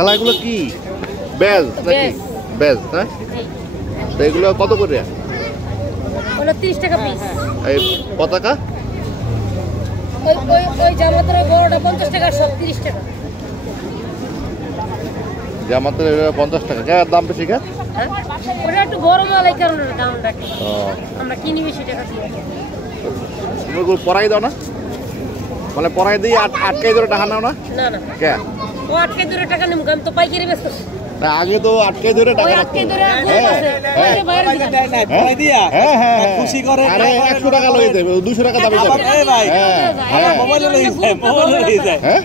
খেলাগুলো কি ব্যাজ নাকি? ব্যাজ না? তো এগুলো কত করে? 30 টাকা পিস। এই পতাকা ওই জামাতের বড়টা 50 টাকা, সব 30 টাকা। জামাতের 50 টাকা। কে দাম বেশি কে? ওটা একটু বড় মাল, এই কারণে দামটা কি আমরা কিনি বেশি টাকা দিয়ে। তুমি পরাই দাও না? মানে পরাই দিয়ে আটকাই ধরে টাকা নাও না? না না, কে ও আটকে ধরে টাকা নিব, আমি তো পাইকারি বেচতে। না, আগে তো আটকাই ধরে টাকা রাখতো। আটকে ধরে গ্রুপ আছে, ওই বাইরে দিতে পরাই দিয়া খুশি করে। আরে 100 টাকা লইয়ে দেবে, 200 টাকা দাবি করে। এই ভাই হ্যাঁ মোবাইলে লইছে, মোবাইলে লইছে। হ্যাঁ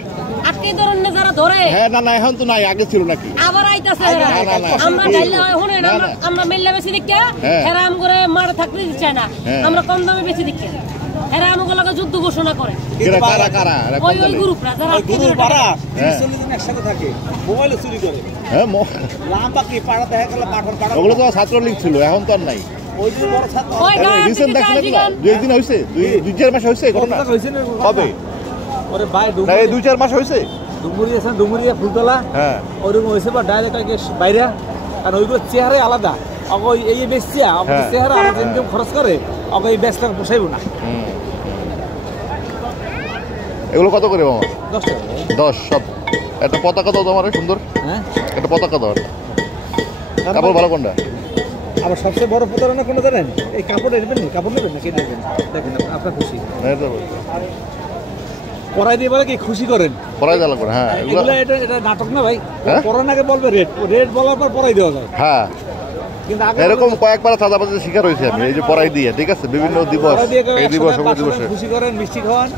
আটকে ধরেন না যারা ধরে। হ্যাঁ না না, এখন তো নাই, আগে ছিল নাকি? আবার আইতাছে না, না। আমরা ডাইলে শুনেন, আমরা মেল্লা বেশি দেখে হেরাম করে মার থাকতে দিচ্ছে না, আমরা কম দামে বেশি দেখে হেরাম গুলোকে যুদ্ধ ঘোষণা করে। কারা কারা? ওই গ্রুপরা যারা গ্রুপ পাড়া 30-40 জন একসাথে থাকে, মোবাইলে চুরি করে। হ্যাঁ লাম্বা কি পাড়া দেখা গেল পাঠর পাড়া। ওগুলো তো ছাত্রলীগ ছিল, এখন তো আর নাই। ওই যে বড় ছাত্র ওই গান রিসেন্ট দেখছেন না? 2-1 দিন হইছে, 2-4 মাস হইছে ঘটনা। কবে? ওরে ভাই না, এই 2-4 মাস হইছে। ডুমুরি আছে, ডুমুরিয়া ফুলতলা। হ্যাঁ ওইরকম হয়েছে বা ডাইরেক্ট আগে বাইরে, কারণ ওইগুলো চেহারাই আলাদা। অগো এই বেচছিয়া আমাদের চেহারা আমাদের ইনকাম খরচ করে, অগো এই বেচটা পোষাইব না। এগুলো কত করে মামা? 10 টাকা। 10 সব। একটা পতাকা দাও তোমার সুন্দর, হ্যাঁ একটা পতাকা দাও। কাপড় ভালো কোনটা? আবার সবচেয়ে বড় প্রতারণা কোনো জানেন? এই কাপড় নেবেন না, কাপড় নেবেন না, কে নেবেন? দেখেন আপনার খুশি পরাই দিয়ে বলে কি খুশি করেন, পরাই দেওয়া লাগবে। হ্যাঁ এগুলো এটা নাটক না ভাই। হ্যাঁ? পরার আগে বলবে রেট বলার পর পরাই দেওয়া যায়। হ্যাঁ, কিন্তু এরকম কয়েকবার চাঁদাবাজির শিকার হয়েছে আমি, এই যে পরাই দিয়ে। ঠিক আছে, বিভিন্ন দিবস, এই দিবস, খুশি করেন, মিষ্টি খাওয়ান।